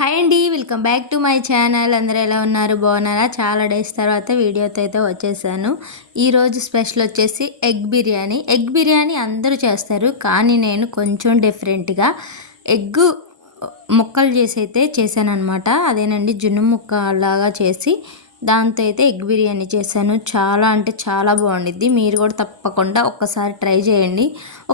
Hi అండి, welcome back to my channel. అందరూ ఎలా ఉన్నారు? బాగున్నారా? చాలా డేస్ తర్వాత వీడియోతో అయితే వచ్చేసాను. ఈరోజు స్పెషల్ వచ్చేసి ఎగ్ బిర్యానీ అందరూ చేస్తారు, కానీ నేను కొంచెం డిఫరెంట్గా ఎగ్ ముక్కలు చేసి అయితే చేశాను అనమాట. అదేనండి, జున్ను ముక్క లాగా చేసి దాంతో అయితే ఎగ్ బిర్యానీ చేశాను. చాలా అంటే చాలా బాగుండిద్ది. మీరు కూడా తప్పకుండా ఒక్కసారి ట్రై చేయండి.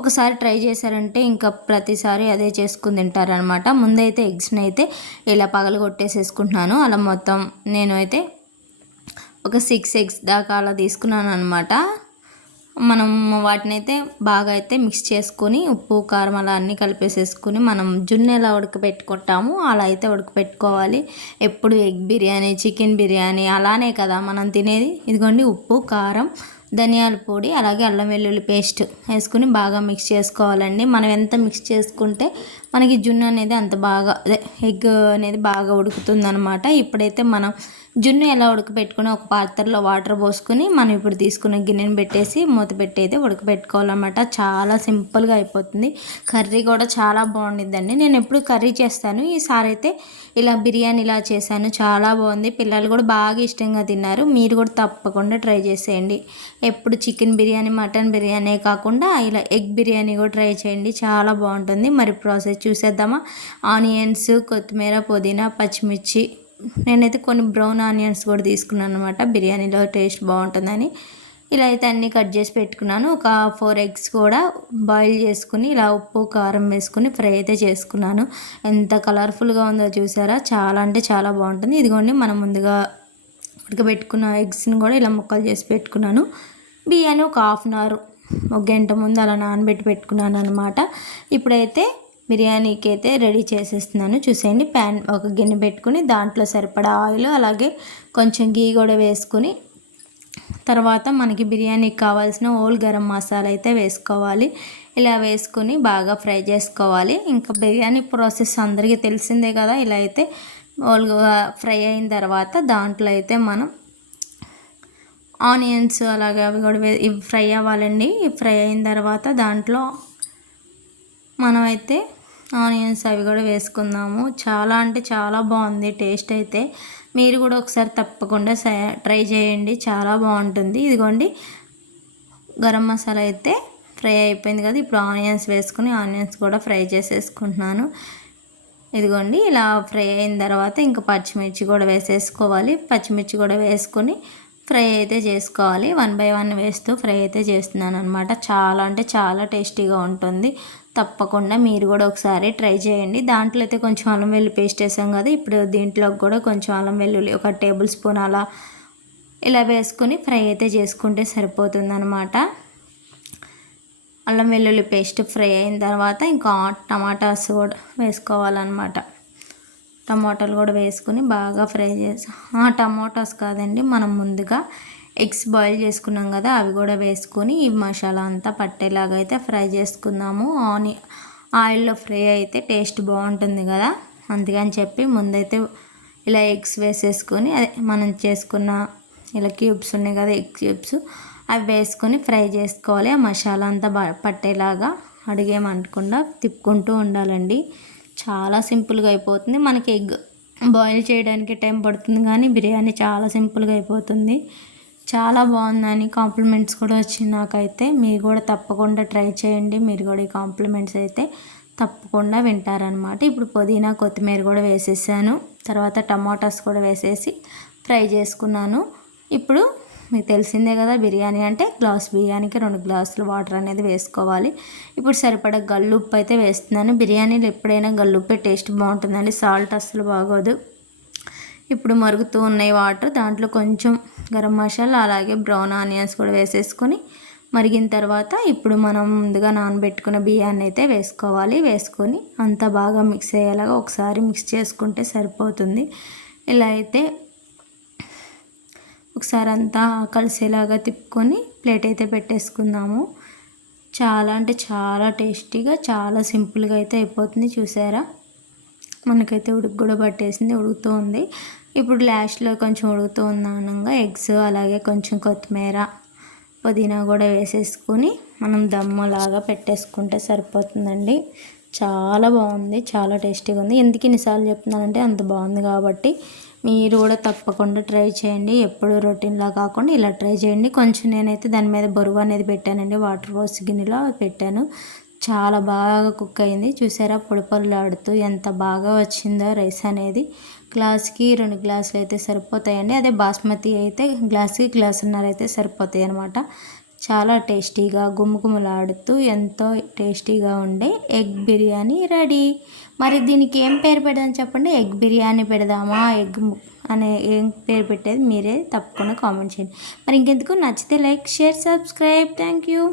ఒకసారి ట్రై చేశారంటే ఇంకా ప్రతిసారి అదే చేసుకుని తింటారనమాట. ముందైతే ఎగ్స్ని అయితే ఇలా పగలగొట్టేసేసుకుంటున్నాను. అలా మొత్తం నేను అయితే ఒక 6 ఎగ్స్ దాకా అలా తీసుకున్నాను అనమాట. మనం వాటిని అయితే బాగా అయితే మిక్స్ చేసుకొని ఉప్పు కారం అలా అన్నీ కలిపేసేసుకొని మనం జున్ను ఎలా ఉడకబెట్టుకుంటామో అలా అయితే ఉడకబెట్టుకోవాలి. ఎప్పుడు ఎగ్ బిర్యానీ, చికెన్ బిర్యానీ అలానే కదా మనం తినేది. ఇదిగోండి, ఉప్పు కారం, ధనియాల పొడి, అలాగే అల్లం వెల్లుల్లి పేస్ట్ వేసుకుని బాగా మిక్స్ చేసుకోవాలండి. మనం ఎంత మిక్స్ చేసుకుంటే మనకి జున్ను అనేది అంత బాగా ఎగ్ అనేది బాగా ఉడుకుతుంది అనమాట. ఇప్పుడైతే మనం జున్ను ఎలా ఉడకబెట్టుకుని ఒక పాత్రలో వాటర్ పోసుకొని మనం ఇప్పుడు తీసుకున్న గిన్నెని పెట్టేసి మూత పెట్టి అయితే ఉడకబెట్టుకోవాలన్నమాట. చాలా సింపుల్గా అయిపోతుంది. కర్రీ కూడా చాలా బాగుండిద్దండి. నేను ఎప్పుడు కర్రీ చేస్తాను, ఈసారి అయితే ఇలా బిర్యానీ ఇలా చేశాను. చాలా బాగుంది. పిల్లలు కూడా బాగా ఇష్టంగా తిన్నారు. మీరు కూడా తప్పకుండా ట్రై చేసేయండి. ఎప్పుడు చికెన్ బిర్యానీ, మటన్ బిర్యానీ కాకుండా ఇలా ఎగ్ బిర్యానీ కూడా ట్రై చేయండి. చాలా బాగుంటుంది. మరి ప్రాసెస్ చూసేద్దామా? ఆనియన్స్, కొత్తిమీర, పుదీనా, పచ్చిమిర్చి, నేనైతే కొన్ని బ్రౌన్ ఆనియన్స్ కూడా తీసుకున్నాను అనమాట. బిర్యానీలో టేస్ట్ బాగుంటుందని ఇలా అయితే అన్నీ కట్ చేసి పెట్టుకున్నాను. ఒక 4 ఎగ్స్ కూడా బాయిల్ చేసుకుని ఇలా ఉప్పు కారం వేసుకుని ఫ్రై అయితే చేసుకున్నాను. ఎంత కలర్ఫుల్గా ఉందో చూసారా? చాలా అంటే చాలా బాగుంటుంది. ఇదిగోండి, మనం ముందుగా ఉడకబెట్టుకున్న ఎగ్స్ని కూడా ఇలా ముక్కలు చేసి పెట్టుకున్నాను. బియ్యాన్ని ఒక హాఫ్ అన్ అవర్, ఒక గంట ముందు అలా నానబెట్టి పెట్టుకున్నాను అనమాట. ఇప్పుడైతే బిర్యానీకి అయితే రెడీ చేసేస్తున్నాను. చూసేయండి, ప్యాన్ ఒక గిన్నె పెట్టుకుని దాంట్లో సరిపడా ఆయిల్ అలాగే కొంచెం గీ కూడా వేసుకుని తర్వాత మనకి బిర్యానీకి కావాల్సిన హోల్ గరం మసాలా అయితే వేసుకోవాలి. ఇలా వేసుకుని బాగా ఫ్రై చేసుకోవాలి. ఇంకా బిర్యానీ ప్రాసెస్ అందరికీ తెలిసిందే కదా. ఇలా అయితే హోల్గా ఫ్రై అయిన తర్వాత దాంట్లో అయితే మనం ఆనియన్స్ అలాగే అవి కూడా ఇవి ఫ్రై అవ్వాలండి. ఫ్రై అయిన తర్వాత దాంట్లో మనమైతే ఆనియన్స్ అవి కూడా వేసుకుందాము. చాలా అంటే చాలా బాగుంది టేస్ట్ అయితే. మీరు కూడా ఒకసారి తప్పకుండా ట్రై చేయండి, చాలా బాగుంటుంది. ఇదిగోండి, గరం మసాలా అయితే ఫ్రై అయిపోయింది కదా. ఇప్పుడు ఆనియన్స్ వేసుకుని ఆనియన్స్ కూడా ఫ్రై చేసేసుకుంటున్నాను. ఇదిగోండి, ఇలా ఫ్రై అయిన తర్వాత ఇంకా పచ్చిమిర్చి కూడా వేసేసుకోవాలి. పచ్చిమిర్చి కూడా వేసుకొని ఫ్రై అయితే చేసుకోవాలి. 1 బై 1 వేస్తూ ఫ్రై అయితే చేస్తున్నాను అనమాట. చాలా అంటే చాలా టేస్టీగా ఉంటుంది. తప్పకుండా మీరు కూడా ఒకసారి ట్రై చేయండి. దాంట్లో అయితే కొంచెం అల్లం వెల్లుల్లి పేస్ట్ వేసాం కదా. ఇప్పుడు దీంట్లోకి కూడా కొంచెం అల్లం వెల్లుల్లి ఒక టేబుల్ స్పూన్ అలా ఇలా వేసుకొని ఫ్రై అయితే చేసుకుంటే సరిపోతుంది అనమాట. అల్లం వెల్లుల్లి పేస్ట్ ఫ్రై అయిన తర్వాత ఇంకా టమాటాస్ కూడా వేసుకోవాలన్నమాట. టమాటాలు కూడా వేసుకుని బాగా ఫ్రై చేసి, టమాటాస్ కాదండి, మనం ముందుగా ఎగ్స్ బాయిల్ చేసుకున్నాం కదా, అవి కూడా వేసుకొని ఈ మసాలా అంతా పట్టేలాగా అయితే ఫ్రై చేసుకుందాము. ఆయిల్లో ఫ్రై అయితే టేస్ట్ బాగుంటుంది కదా, అందుకని చెప్పి ముందైతే ఇలా ఎగ్స్ వేసేసుకొని అదే మనం చేసుకున్న ఇలా క్యూబ్స్ ఉన్నాయి కదా, ఎగ్ క్యూబ్స్, అవి వేసుకొని ఫ్రై చేసుకోవాలి. ఆ మసాలా అంతా పట్టేలాగా అడిగేమంటకుండా తిప్పుకుంటూ ఉండాలండి. చాలా సింపుల్గా అయిపోతుంది. మనకి ఎగ్ బాయిల్ చేయడానికి టైం పడుతుంది, కానీ బిర్యానీ చాలా సింపుల్గా అయిపోతుంది. చాలా బాగుందని కాంప్లిమెంట్స్ కూడా వచ్చింది నాకైతే. మీరు కూడా తప్పకుండా ట్రై చేయండి. మీరు కూడా ఈ కాంప్లిమెంట్స్ అయితే తప్పకుండా వింటారనమాట. ఇప్పుడు పుదీనా, కొత్తిమీర కూడా వేసేసాను. తర్వాత టమాటాస్ కూడా వేసేసి ఫ్రై చేసుకున్నాను. ఇప్పుడు మీకు తెలిసిందే కదా, బిర్యానీ అంటే గ్లాస్ బియ్యానికి 2 గ్లాసులు వాటర్ అనేది వేసుకోవాలి. ఇప్పుడు సరిపడా గల్లుప్పు అయితే వేస్తున్నాను. బిర్యానీలో ఎప్పుడైనా గల్లుప్పే టేస్ట్ బాగుంటుందండి, సాల్ట్ అస్సలు బాగోదు. ఇప్పుడు మరుగుతూ ఉన్నాయి వాటర్, దాంట్లో కొంచెం గరం మసాలా అలాగే బ్రౌన్ ఆనియన్స్ కూడా వేసేసుకొని మరిగిన తర్వాత ఇప్పుడు మనం ముందుగా నానబెట్టుకున్న బియ్యాన్ని అయితే వేసుకోవాలి. వేసుకొని అంతా బాగా మిక్స్ అయ్యేలాగా ఒకసారి మిక్స్ చేసుకుంటే సరిపోతుంది. ఇలా అయితే ఒకసారి అంతా కలిసేలాగా తిప్పుకొని ప్లేట్ అయితే పెట్టేసుకుందాము. చాలా అంటే చాలా టేస్టీగా చాలా సింపుల్గా అయితే అయిపోతుంది. చూసారా, మనకైతే ఉడుకు కూడా పట్టేసింది, ఉడుకుతూ ఉంది. ఇప్పుడు లాస్ట్లో కొంచెం ఉడుకుతూ ఉన్నానంగా ఎగ్స్ అలాగే కొంచెం కొత్తిమీర, పుదీనా కూడా వేసేసుకొని మనం దమ్ములాగా పెట్టేసుకుంటే సరిపోతుందండి. చాలా బాగుంది, చాలా టేస్టీగా ఉంది. ఎందుకు ఇన్నిసార్లు చెప్తున్నానంటే అంత బాగుంది కాబట్టి మీరు కూడా తప్పకుండా ట్రై చేయండి. ఎప్పుడు రొటీన్లా కాకుండా ఇలా ట్రై చేయండి. కొంచెం నేనైతే దాని మీద బరువు అనేది పెట్టానండి, వాటర్ పోసి గిన్నెలో పెట్టాను. చాలా బాగా కుక్ అయింది. చూసారా పొడిపొరలాడుతూ ఎంత బాగా వచ్చిందో రైస్ అనేది. గ్లాస్కి 2 గ్లాసులు అయితే సరిపోతాయండి. అదే బాస్మతి అయితే గ్లాస్కి గ్లాసున్నర అయితే సరిపోతాయి అన్నమాట. చాలా టేస్టీగా గుమగుమలాడుతూ ఎంతో టేస్టీగా ఉండే ఎగ్ బిర్యానీ రెడీ. మరి దీనికి ఏం పేరు పెడదాం చెప్పండి? ఎగ్ బిర్యానీ పెడదామా, ఎగ్ అనే ఏం పేరు పెట్టేది మీరే తప్పకుండా కామెంట్ చేయండి. మరి ఇంకెందుకు, నచ్చితే like, share, subscribe. Thank you.